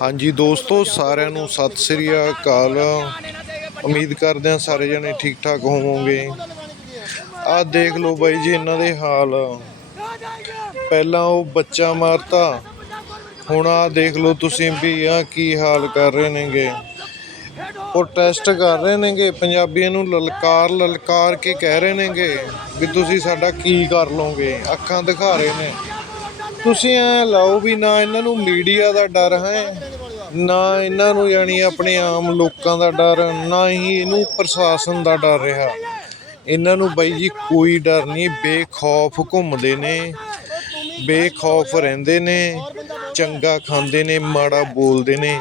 ਹਾਂਜੀ ਦੋਸਤੋ, ਸਾਰਿਆਂ ਨੂੰ ਸਤਿ ਸ੍ਰੀ ਅਕਾਲ। ਉਮੀਦ ਕਰਦੇ ਹਾਂ ਸਾਰੇ ਜਣੇ ਠੀਕ ਠਾਕ ਹੋਵੋਗੇ। ਆਹ ਦੇਖ ਲਓ ਬਾਈ ਜੀ, ਇਹਨਾਂ ਦੇ ਹਾਲ। ਪਹਿਲਾਂ ਉਹ ਬੱਚਾ ਮਾਰਤਾ। ਹੁਣ ਆਹ ਦੇਖ ਲਓ ਤੁਸੀਂ ਵੀ ਆ ਕੀ ਹਾਲ ਕਰ ਰਹੇ ਨੇਗੇ। ਪ੍ਰੋਟੈਸਟ ਕਰ ਰਹੇ ਨੇਗੇ, ਪੰਜਾਬੀਆਂ ਨੂੰ ਲਲਕਾਰ ਲਲਕਾਰ ਕੇ ਕਹਿ ਰਹੇ ਨੇਗੇ ਵੀ ਤੁਸੀਂ ਸਾਡਾ ਕੀ ਕਰ ਲਓਗੇ। ਅੱਖਾਂ ਦਿਖਾ ਰਹੇ ਨੇ। ਤੁਸੀਂ ਐ ਲਾਓ ਵੀ ਨਾ ਇਹਨਾਂ ਨੂੰ ਮੀਡੀਆ ਦਾ ਡਰ ਹੈ, ਨਾ ਇਹਨਾਂ ਨੂੰ ਯਾਨੀ ਆਪਣੇ ਆਮ ਲੋਕਾਂ ਦਾ ਡਰ, ਨਾ ਹੀ ਇਹਨੂੰ ਪ੍ਰਸ਼ਾਸਨ ਦਾ ਡਰ ਰਿਹਾ। ਇਹਨਾਂ ਨੂੰ ਬਾਈ ਜੀ ਕੋਈ ਡਰ ਨਹੀਂ, ਬੇਖੌਫ ਘੁੰਮਦੇ ਨੇ, ਬੇਖੌਫ ਰਹਿੰਦੇ ਨੇ, ਚੰਗਾ ਖਾਂਦੇ ਨੇ, ਮਾੜਾ ਬੋਲਦੇ ਨੇ।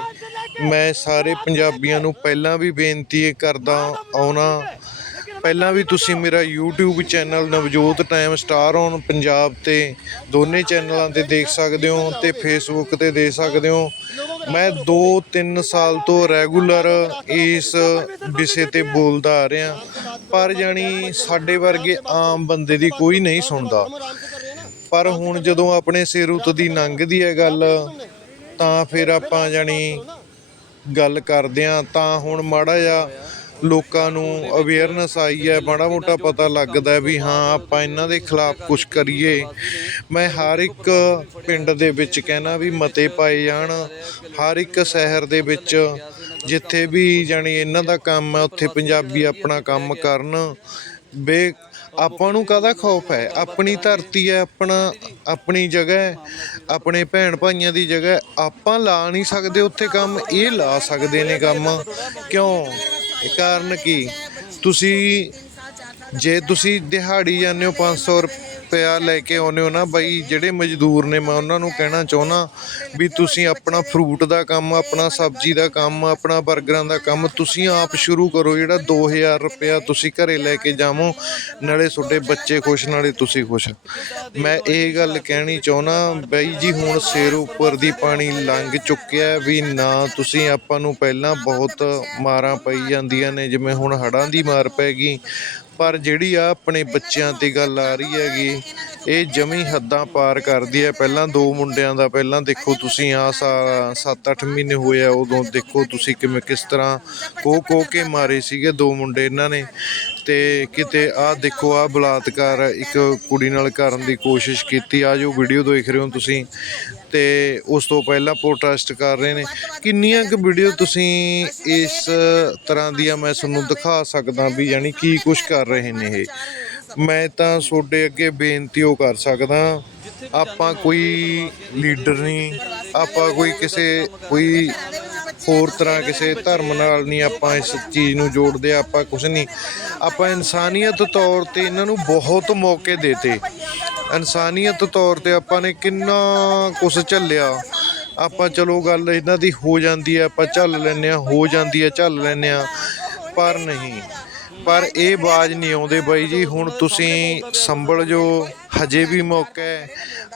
ਮੈਂ ਸਾਰੇ ਪੰਜਾਬੀਆਂ ਨੂੰ ਪਹਿਲਾਂ ਵੀ ਬੇਨਤੀ ਕਰਦਾ, ਆਉਣਾ ਪਹਿਲਾਂ ਵੀ ਤੁਸੀਂ ਮੇਰਾ YouTube channel Navjot time star on Punjab ਤੇ ਦੋਨੇ ਚੈਨਲਾਂ ਤੇ ਦੇਖ ਸਕਦੇ ਹੋ ਤੇ Facebook ਤੇ ਦੇਖ ਸਕਦੇ ਹੋ। ਮੈਂ 2-3 ਸਾਲ ਤੋਂ ਰੈਗੂਲਰ ਇਸ ਵਿਸ਼ੇ ਤੇ ਬੋਲਦਾ ਆ ਰਿਹਾ, ਪਰ ਜਾਣੀ ਸਾਡੇ ਵਰਗੇ ਆਮ ਬੰਦੇ ਦੀ ਕੋਈ ਨਹੀਂ ਸੁਣਦਾ। ਪਰ ਹੁਣ ਜਦੋਂ ਆਪਣੇ ਸਿਰ ਉੱਤ ਦੀ ਲੰਘਦੀ ਹੈ ਗੱਲ, ਤਾਂ ਫਿਰ ਆਪਾਂ ਜਾਣੀ ਗੱਲ ਕਰਦੇ ਆ ਤਾਂ ਹੁਣ ਮਾੜਾ ਜਿਹਾ ਲੋਕਾਂ ਨੂੰ ਅਵੇਅਰਨੈਸ ਆਈ ਹੈ, ਮਾੜਾ ਮੋਟਾ ਪਤਾ ਲੱਗਦਾ ਵੀ ਹਾਂ, ਆਪਾਂ ਇਹਨਾਂ ਦੇ ਖਿਲਾਫ ਕੁਝ ਕਰੀਏ। ਮੈਂ ਹਰ ਇੱਕ ਪਿੰਡ ਦੇ ਵਿੱਚ ਕਹਿਣਾ ਵੀ ਮਤੇ ਪਾਏ ਜਾਣ। ਹਰ ਇੱਕ ਸ਼ਹਿਰ ਦੇ ਵਿੱਚ ਜਿੱਥੇ ਵੀ ਜਾਣੀ ਇਹਨਾਂ ਦਾ ਕੰਮ ਹੈ, ਉੱਥੇ ਪੰਜਾਬੀ ਆਪਣਾ ਕੰਮ ਕਰਨ। ਬੇ, ਆਪਾਂ ਨੂੰ ਕਾਹਦਾ ਖੌਫ ਹੈ? ਆਪਣੀ ਧਰਤੀ ਹੈ, ਆਪਣਾ, ਆਪਣੀ ਜਗ੍ਹਾ ਹੈ, ਆਪਣੇ ਭੈਣ ਭਾਈਆਂ ਦੀ ਜਗ੍ਹਾ ਆਪਾਂ ਲਾ ਨਹੀਂ ਸਕਦੇ ਉੱਥੇ ਕੰਮ, ਇਹ ਲਾ ਸਕਦੇ ਨੇ ਕੰਮ। ਕਿਉਂ? ਇਹ ਕਾਰਨ ਕੀ? ਤੁਸੀਂ ਜੇ ਤੁਸੀਂ ਦਿਹਾੜੀ ਜਾਂਦੇ ਹੋ 500 ਰੁਪਇਆ ਲੈ ਕੇ ਆਉਂਦੇ ਹੋ ਨਾ ਬਾਈ, ਜਿਹੜੇ ਮਜ਼ਦੂਰ ਨੇ, ਮੈਂ ਉਹਨਾਂ ਨੂੰ ਕਹਿਣਾ ਚਾਹੁੰਦਾ ਵੀ ਤੁਸੀਂ ਆਪਣਾ ਫਰੂਟ ਦਾ ਕੰਮ, ਆਪਣਾ ਸਬਜ਼ੀ ਦਾ ਕੰਮ, ਆਪਣਾ 버ਗਰਾਂ ਦਾ ਕੰਮ ਤੁਸੀਂ ਆਪ ਸ਼ੁਰੂ ਕਰੋ, ਜਿਹੜਾ 2000 ਰੁਪਇਆ ਤੁਸੀਂ ਘਰੇ ਲੈ ਕੇ ਜਾਵੋ, ਨਾਲੇ ਤੁਹਾਡੇ ਬੱਚੇ ਖੁਸ਼, ਨਾਲੇ ਤੁਸੀਂ ਖੁਸ਼। ਮੈਂ ਇਹ ਗੱਲ ਕਹਿਣੀ ਚਾਹੁੰਦਾ ਬਾਈ ਜੀ, ਹੁਣ ਸਿਰ ਉੱਪਰ ਦੀ ਪਾਣੀ ਲੰਘ ਚੁੱਕਿਆ ਵੀ ਨਾ ਤੁਸੀਂ ਆਪਾਂ ਨੂੰ ਪਹਿਲਾਂ ਬਹੁਤ ਮਾਰਾਂ ਪਈ ਜਾਂਦੀਆਂ ਨੇ, ਜਿਵੇਂ ਹੁਣ ਹੜਾਂ ਦੀ ਮਾਰ ਪੈ ਗਈ ਪਰ ਜਿਹੜੀ ਆ ਆਪਣੇ ਬੱਚਿਆਂ ਤੇ ਗੱਲ ਆ ਰਹੀ ਹੈਗੀ ਇਹ ਜਮੀ ਹੱਦਾਂ ਪਾਰ ਕਰਦੀ ਹੈ। ਪਹਿਲਾਂ ਦੋ ਮੁੰਡਿਆਂ ਦਾ ਪਹਿਲਾਂ ਦੇਖੋ ਤੁਸੀਂ ਆ 7-8 ਮਹੀਨੇ ਹੋਏ ਆ ਉਦੋਂ ਦੇਖੋ ਤੁਸੀਂ ਕਿਵੇਂ ਕਿਸ ਤਰ੍ਹਾਂ ਕੋ ਕੋ ਕੇ ਮਾਰੇ ਸੀਗੇ ਦੋ ਮੁੰਡੇ ਇਹਨਾਂ ਨੇ। ਤੇ ਕਿਤੇ ਆ ਦੇਖੋ ਆ ਬਲਾਤਕਾਰ ਇੱਕ ਕੁੜੀ ਨਾਲ ਕਰਨ ਦੀ ਕੋਸ਼ਿਸ਼ ਕੀਤੀ। ਆ ਜੋ ਵੀਡੀਓ ਦੇਖ ਰਹੇ ਹੋ ਤੁਸੀਂ ਤੇ ਉਸ ਤੋਂ ਪਹਿਲਾਂ ਪ੍ਰੋਟੈਸਟ ਕਰ ਰਹੇ ਨੇ। ਕਿੰਨੀਆਂ ਕੁ ਵੀਡੀਓ ਤੁਸੀਂ ਇਸ ਤਰ੍ਹਾਂ ਦੀਆਂ ਮੈਂ ਤੁਹਾਨੂੰ ਦਿਖਾ ਸਕਦਾ ਵੀ ਯਾਨੀ ਕੀ ਕੁਝ ਕਰ ਰਹੇ ਨੇ ਇਹ। ਮੈਂ ਤਾਂ ਤੁਹਾਡੇ ਅੱਗੇ ਬੇਨਤੀ ਉਹ ਕਰ ਸਕਦਾ, ਆਪਾਂ ਕੋਈ ਲੀਡਰ ਨਹੀਂ, ਆਪਾਂ ਕੋਈ ਕਿਸੇ, ਕੋਈ ਹੋਰ ਤਰ੍ਹਾਂ ਕਿਸੇ ਧਰਮ ਨਾਲ ਨਹੀਂ ਆਪਾਂ ਇਸ ਚੀਜ਼ ਨੂੰ ਜੋੜਦੇ, ਆਪਾਂ ਕੁਝ ਨਹੀਂ। ਆਪਾਂ ਇਨਸਾਨੀਅਤ ਤੌਰ ਤੇ ਇਹਨਾਂ ਨੂੰ ਬਹੁਤ ਮੌਕੇ ਦੇਤੇ। ਇਨਸਾਨੀਅਤ ਤੌਰ ਤੇ ਆਪਾਂ ਨੇ ਕਿੰਨਾ ਕੁਝ ਝੱਲਿਆ। ਆਪਾਂ ਚਲੋ ਗੱਲ ਇਹਨਾਂ ਦੀ ਹੋ ਜਾਂਦੀ ਹੈ, ਆਪਾਂ ਝੱਲ ਲੈਂਦੇ ਆ ਹੋ ਜਾਂਦੀ ਹੈ, ਝੱਲ ਲੈਂਦੇ ਆ ਪਰ ਨਹੀਂ। ਪਰ ਇਹ ਬਾਜ ਨਹੀਂ ਆਉਂਦੇ ਬਾਈ ਜੀ, ਹੁਣ ਤੁਸੀਂ ਸੰਭਲ ਜੋ, ਹਜੇ ਵੀ ਮੌਕਾ ਹੈ।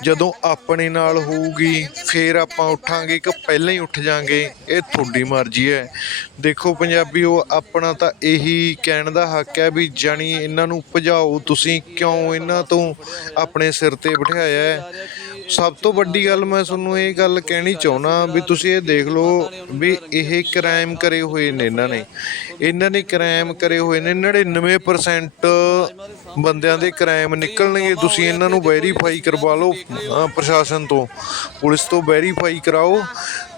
ਜਦੋਂ ਆਪਣੇ ਨਾਲ ਹੋਊਗੀ, ਫੇਰ ਆਪਾਂ ਉੱਠਾਂਗੇ ਕਿ ਪਹਿਲਾਂ ਹੀ ਉੱਠ ਜਾਾਂਗੇ, ਇਹ ਤੁਹਾਡੀ ਮਰਜ਼ੀ ਹੈ। ਦੇਖੋ ਪੰਜਾਬੀ ਉਹ ਆਪਣਾ ਤਾਂ ਇਹੀ ਕਹਿਣ ਦਾ ਹੱਕ ਹੈ ਵੀ ਜਾਣੀ ਇਹਨਾਂ ਨੂੰ ਭਜਾਓ, ਤੁਸੀਂ ਕਿਉਂ ਇਹਨਾਂ ਤੋਂ ਆਪਣੇ ਸਿਰ ਤੇ ਬਿਠਾਇਆ ਹੈ? ਸਭ ਤੋਂ ਵੱਡੀ ਗੱਲ ਮੈਂ ਤੁਹਾਨੂੰ ਇਹ ਗੱਲ ਕਹਿਣੀ ਚਾਹੁੰਦਾ ਵੀ ਤੁਸੀਂ ਇਹ ਦੇਖ ਲਓ ਵੀ ਇਹ ਕ੍ਰਾਈਮ ਕਰੇ ਹੋਏ ਨੇ ਇਹਨਾਂ ਨੇ। ਇਹਨਾਂ ਨੇ ਕ੍ਰਾਈਮ ਕਰੇ ਹੋਏ ਨੇ। 99% ਬੰਦਿਆਂ ਦੇ ਕ੍ਰਾਈਮ ਨਿਕਲਣਗੇ। ਤੁਸੀਂ ਇਹਨਾਂ ਨੂੰ ਵੈਰੀਫਾਈ ਕਰਵਾ ਲਓ ਪ੍ਰਸ਼ਾਸਨ ਤੋਂ। ਪੁਲਿਸ ਤੋਂ ਵੈਰੀਫਾਈ ਕਰਾਓ।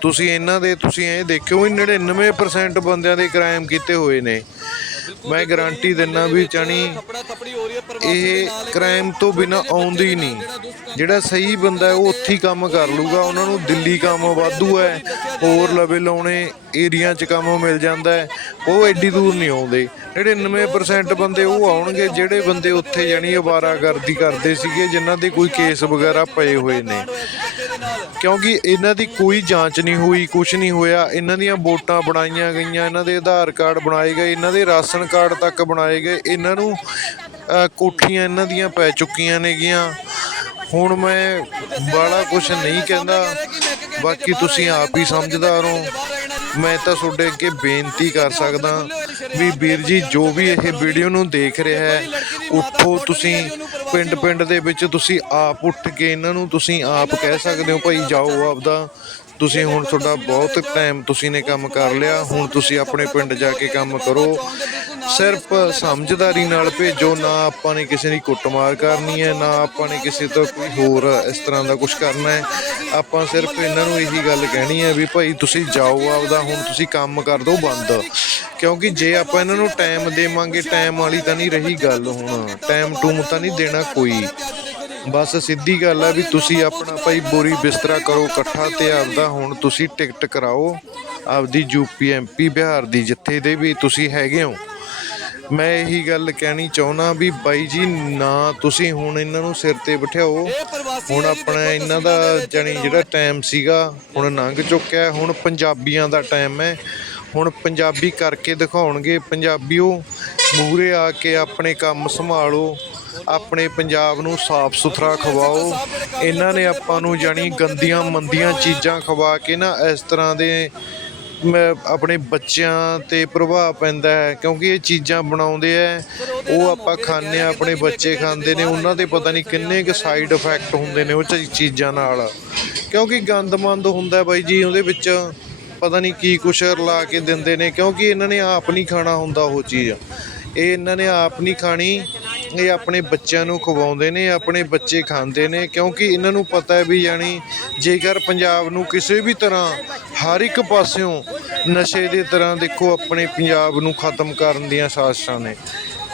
ਤੁਸੀਂ ਇਹਨਾਂ ਦੇ, ਤੁਸੀਂ ਇਹ ਦੇਖਿਓ ਵੀ 99% ਬੰਦਿਆਂ ਦੇ ਕ੍ਰਾਈਮ ਕੀਤੇ ਹੋਏ ਨੇ। ਮੈਂ ਗਾਰੰਟੀ ਦਿੰਨਾ ਵੀ ਚਾਣੀ ਇਹ ਕ੍ਰਾਈਮ ਤੋਂ ਬਿਨਾ ਆਉਂਦੀ ਨਹੀਂ। ਜਿਹੜਾ ਸਹੀ ਬੰਦਾ ਹੈ, ਉਹ ਉੱਥੇ ਹੀ ਕੰਮ ਕਰ ਲੂਗਾ ਉਹਨਾਂ ਨੂੰ ਦਿੱਲੀ ਕੰਮ ਵਾਧੂ ਹੈ, ਹੋਰ ਲਵੇ ਲਾਉਣੇ, ਏਰੀਆ 'ਚ ਕੰਮ ਮਿਲ ਜਾਂਦਾ ਹੈ। ਉਹ ਐਡੀ ਦੂਰ ਨਹੀਂ ਆਉਂਦੇ। 99% ਬੰਦੇ ਉਹ ਆਉਣਗੇ, ਜਿਹੜੇ ਬੰਦੇ ਉੱਥੇ ਜਾਣੀ ਅਵਾਰਾਗਰਦੀ ਕਰਦੇ ਸੀਗੇ, ਜਿਨ੍ਹਾਂ ਦੇ ਕੋਈ ਕੇਸ ਵਗੈਰਾ ਪਏ ਹੋਏ ਨੇ। ਕਿਉਂਕਿ ਇਹਨਾਂ ਦੀ ਕੋਈ ਜਾਂਚ ਨਹੀਂ ਹੋਈ ਕੁਝ ਨਹੀਂ ਹੋਇਆ। ਇਹਨਾਂ ਦੀਆਂ ਵੋਟਾਂ ਬਣਾਈਆਂ ਗਈਆਂ, ਇਹਨਾਂ ਦੇ ਆਧਾਰ ਕਾਰਡ ਬਣਾਏ ਗਏ, ਇਹਨਾਂ ਦੇ ਰਾਸ਼ਨ ਕਾਰਡ ਤੱਕ ਬਣਾਏ ਗਏ। ਇਹਨਾਂ ਨੂੰ ਕੋਠੀਆਂ ਇਹਨਾਂ ਦੀਆਂ ਪੈ ਚੁੱਕੀਆਂ ਨੇਗੀਆਂ। ਹੁਣ ਮੈਂ ਬਾਲਾ ਕੁਝ ਨਹੀਂ ਕਹਿੰਦਾ। ਬਾਕੀ ਤੁਸੀਂ ਆਪ ਹੀ ਸਮਝਦਾਰ ਹੋ। ਮੈਂ ਤਾਂ ਤੁਹਾਡੇ ਅੱਗੇ ਬੇਨਤੀ ਕਰ ਸਕਦਾ ਵੀ ਵੀਰ ਜੀ, ਜੋ ਵੀ ਇਹ ਵੀਡੀਓ ਨੂੰ ਦੇਖ ਰਿਹਾ ਹੈ ਉੱਠੋ ਤੁਸੀਂ ਪਿੰਡ ਪਿੰਡ ਦੇ ਵਿੱਚ ਤੁਸੀਂ ਆਪ ਉੱਠ ਕੇ ਇਹਨਾਂ ਨੂੰ ਤੁਸੀਂ ਆਪ ਕਹਿ ਸਕਦੇ ਹੋ, ਭਾਈ ਜਾਓ ਆਪਦਾ ਤੁਸੀਂ ਹੁਣ ਤੁਹਾਡਾ ਬਹੁਤ ਟਾਈਮ ਤੁਸੀਂ ਨੇ ਕੰਮ ਕਰ ਲਿਆ, ਹੁਣ ਤੁਸੀਂ ਆਪਣੇ ਪਿੰਡ ਜਾ ਕੇ ਕੰਮ ਕਰੋ। ਸਿਰਫ ਸਮਝਦਾਰੀ ਨਾਲ ਭੇਜੋ, ਨਾ ਆਪਾਂ ਨੇ ਕਿਸੇ ਦੀ ਕੁੱਟਮਾਰ ਕਰਨੀ ਹੈ, ਨਾ ਆਪਾਂ ਨੇ ਕਿਸੇ ਤੋਂ ਕੋਈ ਹੋਰ ਇਸ ਤਰ੍ਹਾਂ ਦਾ ਕੁਝ ਕਰਨਾ ਹੈ। ਆਪਾਂ ਸਿਰਫ ਇਹਨਾਂ ਨੂੰ ਇਹੀ ਗੱਲ ਕਹਿਣੀ ਹੈ ਵੀ ਭਾਈ ਤੁਸੀਂ ਜਾਓ ਆਪਦਾ, ਹੁਣ ਤੁਸੀਂ ਕੰਮ ਕਰ ਦਿਓ ਬੰਦ। ਕਿਉਂਕਿ ਜੇ ਆਪਾਂ ਇਹਨਾਂ ਨੂੰ ਟਾਈਮ ਦੇਵਾਂਗੇ ਟਾਈਮ ਵਾਲੀ ਤਾਂ ਨਹੀਂ ਰਹੀ ਗੱਲ ਹੁਣ। ਟਾਈਮ ਟੂਮ ਤਾਂ ਨਹੀਂ ਦੇਣਾ ਕੋਈ। ਬਸ ਸਿੱਧੀ ਗੱਲ ਆ ਵੀ ਤੁਸੀਂ ਆਪਣਾ ਭਾਈ ਬੋਰੀ ਬਿਸਤਰਾ ਕਰੋ, ਇਕੱਠਾ ਤੇ ਆਪਦਾ ਹੁਣ ਤੁਸੀਂ ਟਿਕਟ ਕਰਾਓ। ਆਪਦੀ ਯੂਪੀ ਐਮਪੀ ਬਿਹਾਰ ਦੀ ਜਿੱਥੇ ਦੇ ਵੀ ਤੁਸੀਂ ਹੈਗੇ ਹੋ। ਮੈਂ ਇਹੀ ਗੱਲ ਕਹਿਣੀ ਚਾਹੁੰਦਾ ਵੀ ਬਾਈ ਜੀ, ਨਾ ਤੁਸੀਂ ਹੁਣ ਇਹਨਾਂ ਨੂੰ ਸਿਰ ਤੇ ਬਿਠਾਓ। ਹੁਣ ਆਪਣਾ ਇਹਨਾਂ ਦਾ ਜਾਣੀ ਜਿਹੜਾ ਟਾਈਮ ਸੀਗਾ, ਹੁਣ ਲੰਘ ਚੁੱਕਿਆ, ਹੁਣ ਪੰਜਾਬੀਆਂ ਦਾ ਟਾਈਮ ਹੈ। ਹੁਣ ਪੰਜਾਬੀ ਕਰਕੇ ਦਿਖਾਉਣਗੇ, ਪੰਜਾਬੀਓ, ਮੂਹਰੇ ਆ ਕੇ ਆਪਣੇ ਕੰਮ ਸੰਭਾਲੋ। ਆਪਣੇ ਪੰਜਾਬ ਨੂੰ ਸਾਫ਼ ਸੁਥਰਾ ਖਵਾਓ। ਇਹਨਾਂ ਨੇ ਆਪਾਂ ਨੂੰ ਜਾਣੀ ਗੰਦੀਆਂ, ਮੰਦੀਆਂ ਚੀਜ਼ਾਂ ਖਵਾ ਕੇ ਨਾ ਇਸ ਤਰ੍ਹਾਂ ਦੇ ਆਪਣੇ ਬੱਚਿਆਂ ਤੇ ਪ੍ਰਭਾਵ ਪੈਂਦਾ ਹੈ, ਕਿਉਂਕਿ ਇਹ ਚੀਜ਼ਾਂ ਬਣਾਉਂਦੇ ਆ ਉਹ ਆਪਾਂ ਖਾਂਦੇ ਆ ਆਪਣੇ ਬੱਚੇ ਖਾਂਦੇ ਨੇ, ਉਹਨਾਂ ਦੇ ਪਤਾ ਨਹੀਂ ਕਿੰਨੇ ਕੁ ਸਾਈਡ ਇਫੈਕਟ ਹੁੰਦੇ ਨੇ ਉਹ ਚੀਜ਼ਾਂ ਨਾਲ। ਕਿਉਂਕਿ ਗੰਦਮੰਦ ਹੁੰਦਾ ਬਾਈ ਜੀ, ਉਹਦੇ ਵਿੱਚ ਪਤਾ ਨਹੀਂ ਕੀ ਕੁਛ ਰਲਾ ਕੇ ਦਿੰਦੇ ਨੇ, ਕਿਉਂਕਿ ਇਹਨਾਂ ਨੇ ਆਪ ਨਹੀਂ ਖਾਣਾ ਹੁੰਦਾ ਉਹ ਚੀਜ਼। ਇਹ ਇਹਨਾਂ ਨੇ ਆਪ ਨਹੀਂ ਖਾਣੀ। ਇਹ ਆਪਣੇ ਬੱਚਿਆਂ ਨੂੰ ਖਵਾਉਂਦੇ ਨੇ, ਆਪਣੇ ਬੱਚੇ ਖਾਂਦੇ ਨੇ, ਕਿਉਂਕਿ ਇਹਨਾਂ ਨੂੰ ਪਤਾ ਹੈ ਵੀ ਯਾਨੀ ਜੇਕਰ ਪੰਜਾਬ ਨੂੰ ਕਿਸੇ ਵੀ ਤਰ੍ਹਾਂ ਹਰ ਇੱਕ ਪਾਸਿਓਂ ਨਸ਼ੇ ਦੀ ਤਰ੍ਹਾਂ ਦੇਖੋ ਆਪਣੇ ਪੰਜਾਬ ਨੂੰ ਖਤਮ ਕਰਨ ਦੀਆਂ ਸਾਜ਼ਿਸ਼ਾਂ ਨੇ।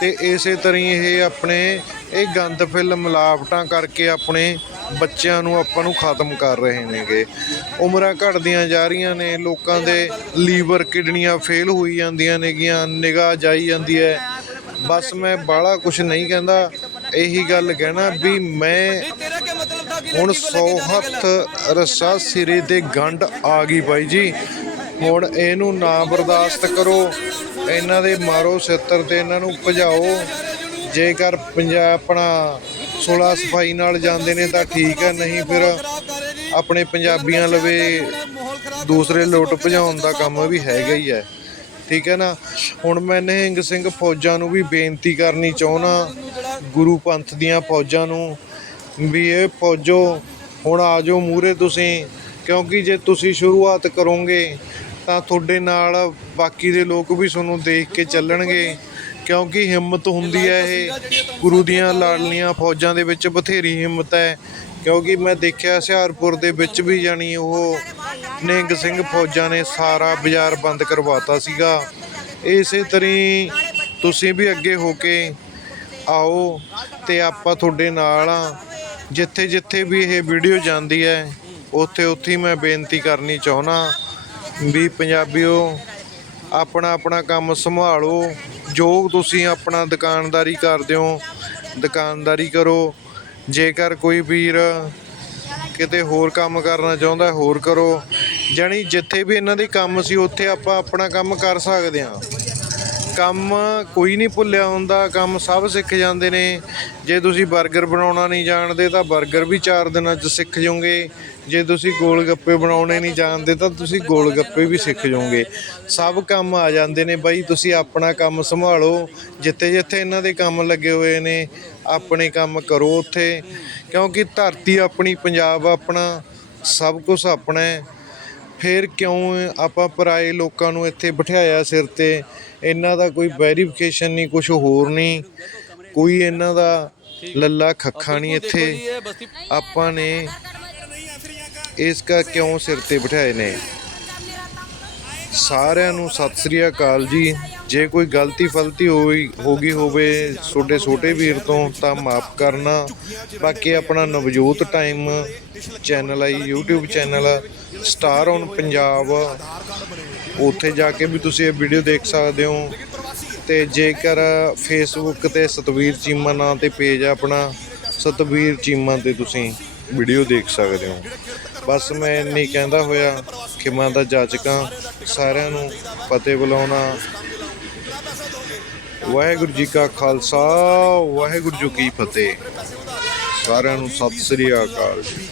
ਤੇ ਇਸੇ ਤਰ੍ਹਾਂ ਹੀ ਇਹ ਆਪਣੇ, ਇਹ ਗੰਦ ਫਿਲ ਮਿਲਾਵਟਾਂ ਕਰਕੇ ਆਪਣੇ ਬੱਚਿਆਂ ਨੂੰ ਆਪਾਂ ਨੂੰ ਖਤਮ ਕਰ ਰਹੇ ਨੇਗੇ। ਉਮਰਾਂ ਘਟਦੀਆਂ ਜਾ ਰਹੀਆਂ ਨੇ, ਲੋਕਾਂ ਦੇ ਲੀਵਰ ਕਿਡਨੀਆਂ ਫੇਲ ਹੋਈ ਜਾਂਦੀਆਂ ਨੇਗੀਆਂ, ਨਿਗਾਹ ਜਾਈ ਜਾਂਦੀ ਹੈ। ਬਸ ਮੈਂ ਬਾਹਲਾ ਕੁਝ ਨਹੀਂ ਕਹਿੰਦਾ ਇਹੀ ਗੱਲ ਕਹਿਣਾ ਵੀ ਮੈਂ ਹੁਣ 100 ਹੱਥ ਰੱਸਾ ਸਿਰੇ ਤੇ ਗੰਢ ਆ ਗਈ ਬਾਈ ਜੀ। ਹੁਣ ਇਹਨੂੰ ਨਾ ਬਰਦਾਸ਼ਤ ਕਰੋ ਇਹਨਾਂ ਦੇ ਮਾਰੋ ਸਿੱਤਰ ਤੇ ਇਹਨਾਂ ਨੂੰ ਭਜਾਓ। ਜੇਕਰ ਪੰਜਾਬ ਆਪਣਾ 16 ਸਫ਼ਾਈ ਨਾਲ ਜਾਂਦੇ ਨੇ ਤਾਂ ਠੀਕ ਹੈ ਨਹੀਂ ਫਿਰ ਆਪਣੇ ਪੰਜਾਬੀਆਂ ਲਵੇ ਦੂਸਰੇ ਲੋਟ ਭਜਾਉਣ ਦਾ ਕੰਮ ਵੀ ਹੈਗਾ ਹੀ ਹੈ। ਠੀਕ ਹੈ ਨਾ? ਹੁਣ ਮੈਂ ਨਿਹੰਗ ਸਿੰਘ ਫੌਜਾਂ ਨੂੰ ਵੀ ਬੇਨਤੀ ਕਰਨੀ ਚਾਹੁੰਦਾ, ਗੁਰੂ ਪੰਥ ਦੀਆਂ ਫੌਜਾਂ ਨੂੰ, ਵੀ ਇਹ ਫੌਜੋ, ਹੁਣ ਆ ਜਾਓ ਮੂਰੇ ਤੁਸੀਂ, ਕਿਉਂਕਿ ਜੇ ਤੁਸੀਂ ਸ਼ੁਰੂਆਤ ਕਰੋਗੇ, ਤਾਂ ਤੁਹਾਡੇ ਨਾਲ ਬਾਕੀ ਦੇ ਲੋਕ ਵੀ ਤੁਹਾਨੂੰ ਦੇਖ ਕੇ ਚੱਲਣਗੇ, ਕਿਉਂਕਿ ਹਿੰਮਤ ਹੁੰਦੀ ਹੈ ਇਹ, ਗੁਰੂ ਦੀਆਂ ਲਾਡਲੀਆਂ ਫੌਜਾਂ ਦੇ ਵਿੱਚ ਬਥੇਰੀ ਹਿੰਮਤ ਹੈ, ਕਿਉਂਕਿ ਮੈਂ ਦੇਖਿਆ ਹੁਸ਼ਿਆਰਪੁਰ ਦੇ ਵਿੱਚ ਵੀ ਜਾਣੀ ਉਹ ਨਿੰਗ ਸਿੰਘ ਫੌਜਾਂ ਨੇ ਸਾਰਾ ਬਾਜ਼ਾਰ ਬੰਦ ਕਰਵਾਤਾ ਸੀਗਾ। ਇਸੇ ਤਰੀ ਤੁਸੀਂ ਵੀ ਅੱਗੇ ਹੋ ਕੇ ਆਓ ਤੇ ਆਪਾਂ ਤੁਹਾਡੇ ਨਾਲ ਆ। ਜਿੱਥੇ ਜਿੱਥੇ ਵੀ ਇਹ ਵੀਡੀਓ ਜਾਂਦੀ ਹੈ, ਉੱਥੇ ਉੱਥੇ ਮੈਂ ਬੇਨਤੀ ਕਰਨੀ ਚਾਹੁੰਦਾ ਵੀ ਪੰਜਾਬੀਓ, ਆਪਣਾ ਆਪਣਾ ਕੰਮ ਸੰਭਾਲੋ। ਜੋ ਤੁਸੀਂ ਆਪਣਾ ਦੁਕਾਨਦਾਰੀ ਕਰਦੇ ਹੋ, ਦੁਕਾਨਦਾਰੀ ਕਰੋ। ਜੇਕਰ ਕੋਈ ਵੀਰ ਕਿਤੇ ਹੋਰ ਕੰਮ ਕਰਨਾ ਚਾਹੁੰਦਾ, ਹੋਰ ਕਰੋ। ਜਾਣੀ ਜਿੱਥੇ ਵੀ ਇਹਨਾਂ ਦੇ ਕੰਮ ਸੀ, ਉੱਥੇ ਆਪਾਂ ਆਪਣਾ ਕੰਮ ਕਰ ਸਕਦੇ ਹਾਂ। ਕੰਮ ਕੋਈ ਨਹੀਂ ਭੁੱਲਿਆ ਹੁੰਦਾ, ਕੰਮ ਸਭ ਸਿੱਖ ਜਾਂਦੇ ਨੇ। ਜੇ ਤੁਸੀਂ 버ਗਰ ਬਣਾਉਣਾ ਨਹੀਂ ਜਾਣਦੇ, ਤਾਂ 버ਗਰ ਵੀ 4 ਦਿਨਾਂ 'ਚ ਸਿੱਖ ਜਾਓਗੇ। ਜੇ ਤੁਸੀਂ ਗੋਲ ਗੱਪੇ ਬਣਾਉਣੇ ਨਹੀਂ ਜਾਣਦੇ, ਤਾਂ ਤੁਸੀਂ ਗੋਲ ਗੱਪੇ ਵੀ ਸਿੱਖ ਜਾਓਗੇ। ਸਭ ਕੰਮ ਆ ਜਾਂਦੇ ਨੇ ਬਾਈ, ਤੁਸੀਂ ਆਪਣਾ ਕੰਮ ਸੰਭਾਲੋ। ਜਿੱਥੇ ਜਿੱਥੇ ਇਹਨਾਂ ਦੇ ਕੰਮ ਲੱਗੇ ਹੋਏ ਨੇ, ਆਪਣੇ ਕੰਮ ਕਰੋ ਉੱਥੇ। ਕਿਉਂਕਿ ਧਰਤੀ ਆਪਣੀ, ਪੰਜਾਬ ਆਪਣਾ, ਸਭ ਕੁਝ ਆਪਣਾ ਹੈ। ਫਿਰ ਕਿਉਂ ਆਪਾਂ ਪਰਾਏ ਲੋਕਾਂ ਨੂੰ ਇੱਥੇ ਬਿਠਾਇਆ ਸਿਰ ਤੇ? ਇਹਨਾਂ ਦਾ ਕੋਈ ਵੈਰੀਫਿਕੇਸ਼ਨ ਨਹੀਂ ਕੁਝ ਹੋਰ ਨਹੀਂ। ਕੋਈ ਇਹਨਾਂ ਦਾ ਲੱਲਾ ਖੱਖਾ ਨਹੀਂ ਇੱਥੇ। ਆਪਾਂ ਨੇ ਇਸ ਕਾ ਕਿਉਂ ਸਿਰ ਤੇ ਬਿਠਾਏ ਨੇ? ਸਾਰਿਆਂ ਨੂੰ ਸਤਿ ਸ੍ਰੀ ਅਕਾਲ ਜੀ। ਜੇ ਕੋਈ ਗਲਤੀ ਫਲਤੀ ਹੋਈ, ਹੋ ਗਈ ਹੋਵੇ ਛੋਟੇ ਛੋਟੇ ਵੀਰ ਤੋਂ, ਤਾਂ ਮਾਫ ਕਰਨਾ। ਬਾਕੀ ਆਪਣਾ ਨਵਜੋਤ ਟਾਈਮ ਚੈਨਲ ਹੈ YouTube channel star on Punjab ਉੱਥੇ ਜਾ ਕੇ ਵੀ ਤੁਸੀਂ ਇਹ ਵੀਡੀਓ ਦੇਖ ਸਕਦੇ ਹੋ। ਤੇ ਜੇਕਰ ਫੇਸਬੁੱਕ ਤੇ ਸਤਵੀਰ ਚੀਮਾ ਨਾਂ ਤੇ ਪੇਜ ਆ ਆਪਣਾ, ਸਤਵੀਰ ਚੀਮਾ ਤੇ ਤੁਸੀਂ ਵੀਡੀਓ ਦੇਖ ਸਕਦੇ ਹੋ। ਬਸ ਮੈਂ ਇੰਨੀ ਕਹਿੰਦਾ ਹੋਇਆ ਕਿ ਦਾ ਤਾਂ ਜਾਚਕਾਂ ਸਾਰਿਆਂ ਨੂੰ ਫਤਿਹ ਬੁਲਾਉਣਾ। ਵਾਹਿਗੁਰੂ ਜੀ ਕਾ ਖਾਲਸਾ ਵਾਹਿਗੁਰੂ ਜੀ ਕੀ ਫਤਿਹ। ਸਾਰਿਆਂ ਨੂੰ ਸਤਿ ਸ੍ਰੀ ਅਕਾਲ ਜੀ।